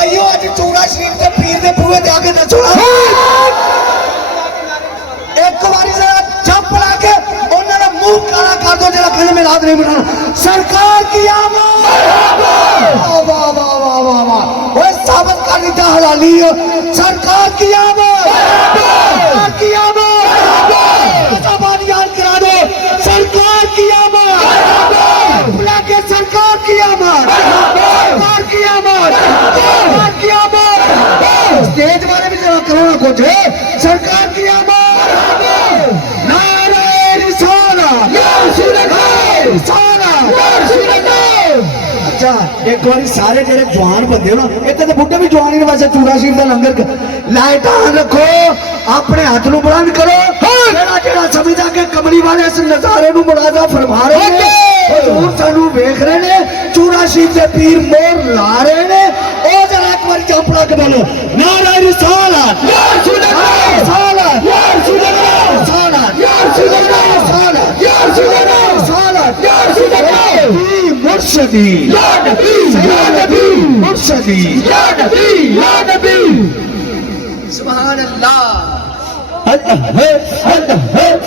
भाइयों आज चूड़ा शरीफ के पीर के बूहे ते आके नचोड़ा एक बारी जरा जंप ला के उन्होंने मुंह काला कर दो जरा कहने में रात नहीं बनाना सरकार की आमद वाह वाह वाह वाह वाह वाह वो साबित कर देता हलाली सरकार की आमद सरकार की आमद जबान याद करा दो सरकार की आमद बुला के सरकार की आमद सरकार की आमद सरकार की आमद स्टेज वाले भी जरा करो ना कुछ सरकार की आमद अच्छा एक बार सारे जेडे जवान बंदे हो ना इतने तो बुढ़े भी जवान ही वैसे चूड़ा शरीफ का लंगर लाइट ऑन रखो अपने हाथ नु बुलंद करो जेड़ा जेड़ा समझा के कमली वाले इस नजारे नु मुलाजा फरमा रहे ने हुजूर सानू देख रहे ने चूड़ा शरीफ के पीर मोर ला रहे ने ओ जरा एक बार चपड़ा के बोलो नारा रिसालत या रसूल अल्लाह रिसालत या रसूल अल्लाह रिसालत या रसूल अल्लाह रिसालत या रसूल अल्लाह रिसालत या रसूल अल्लाह मुर्शदी या नबी मुर्शदी या नबी सुभान अल्लाह अल्लाह अल्लाह